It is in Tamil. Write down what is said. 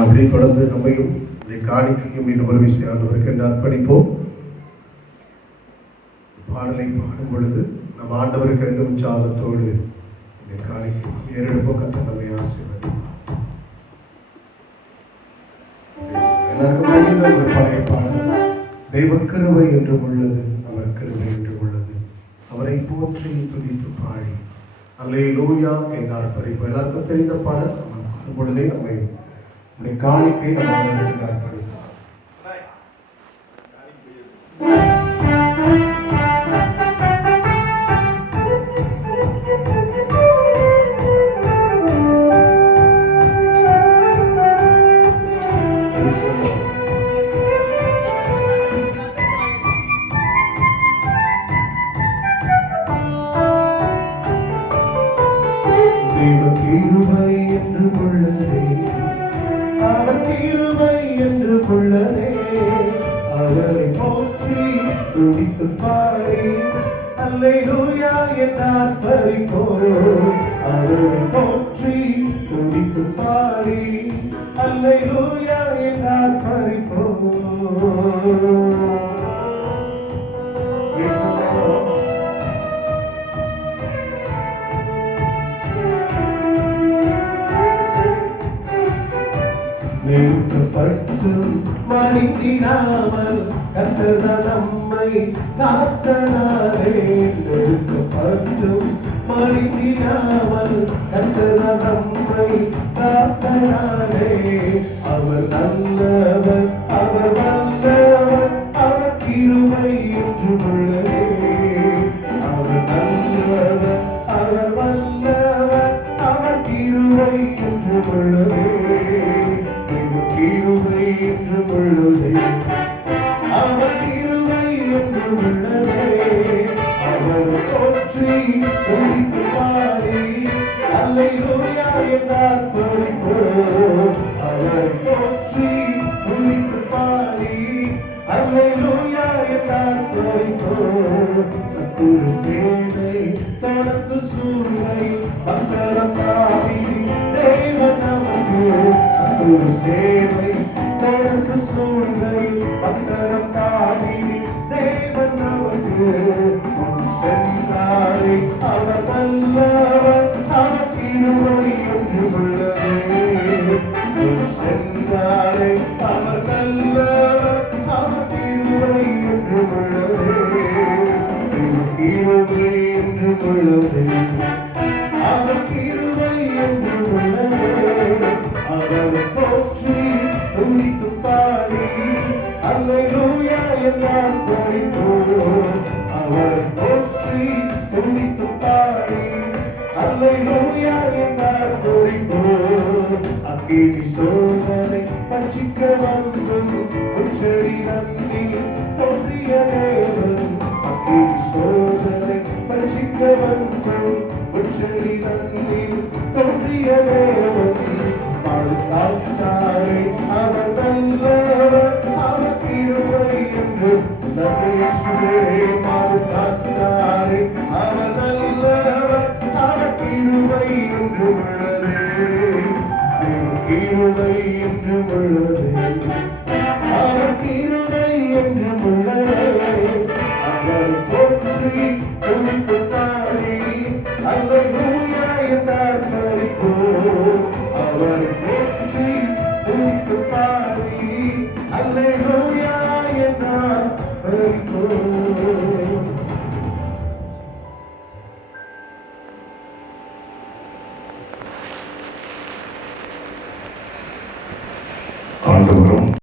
அப்படி தொடர்ந்து நம்மையும் காணிக்கையும் இன்னும் ஒரு விஷயம் ஆண்டவருக்கு என்று அர்ப்பணிப்போம். பாடலை பாடும் பொழுது நம் ஆண்டவருக்கு என்று உற்சாகத்தோடு காணிக்கை ஏறெடுப்போம். கர்த்தர் நம்மை ஆசீர்வதிப்பார். எல்லாருக்கும் அறிந்த ஒரு பழைய பாடல், தெய்வ கிருபை என்றும் உள்ளது, அவர் கிருபை என்றும் உள்ளது, அவரை போற்றி துதித்து பாடி அல்லேலூயா என்றார் பரிப்பு. எல்லாருக்கும் தெரிந்த பாடல். நம்ம பாடும் பொழுதே நம்முடைய காணிக்கை நம்ம அர்ப்பணிப்போம். கிருபை என்று உள்ளதே, அவர் கிருபை என்று உள்ளதே, அவரை போற்றி துதித்து பாடி அல்லேலூயா என்றார் பரிப்போம். அவரை போற்றி துதித்து பாடி அல்லேலூயா என்றார் பரிப்போம். நெருக்கப்பட்டும் மணித்திடாமல் கர்த்தர் நம்மை காத்தனாரே. நெருக்கப்பட்டும் மணித்திடாமல் கர்த்தர் நம்மை காத்தனாரே. அவர் நல்லவர், அவர் வல்லவர், அவர் கிருபை என்று உள்ளதே. அவர் நல்லவர், அவர் வல்லவர், அவர் கிருபை என்று உள்ளதே. கிருபை என்று உள்ளதே, அவர் கிருபை என்று உள்ளதே, அவர் போற்றி துதித்து பாடி அல்லேலூயா என்றார் பரிப்போம். அவர் போற்றி துதித்து பாடி அல்லேலூயா என்றார் பரிப்போம். சத்துரு சேனை தொடர்ந்து சூழ்நிலை மக்களம் தாவி தேவன் நமக்கு. சத்துரு சேனை தொடர்ந்து சூழ்நிலை மக்களம் தாவி தேவன் நமக்கு. சென்றாரே அவர் நல்லவர், அவர் கிருபை என்று உள்ளதே. சென்றாரே அவர் நல்லவர், அவர் கிருபை என்று உள்ளதே. கிருபை என்று உள்ளதே, அவர் கிருபை என்று உள்ளதே. அவர் போற்றி துதித்து பாடி அல்லேலூயா என்றார் பரிப்போம். அவர் போற்றி துதித்து பாடி அல்லேலூயா என்றார் பரிப்போம். அக்கினி சோதனை பட்சிக்க வந்தும் உச்சரி நன்றில் தோன்றிய தேவன். அக்கினி சோதனை பட்சிக்க வந்தும் உச்சரி நன்றில் தோன்றிய தேவன். காத்தாரே அவர் நல்லவர், அவர் கிருபை என்று நம்பேசுவே. காத்தாரே அவர் நல்லவர், அவர் கிருபை என்று உள்ளதே. கிருபை என்று உள்ளதே, அவர் கிருபை என்று உள்ளதே. அவர் போற்றி துதித்து பாடி அல்லேலூயா என்றார் பரிப்போம். அவர் போற்றி துதித்து பாடி அல்லேலூயா என்றார் பரிப்போம்.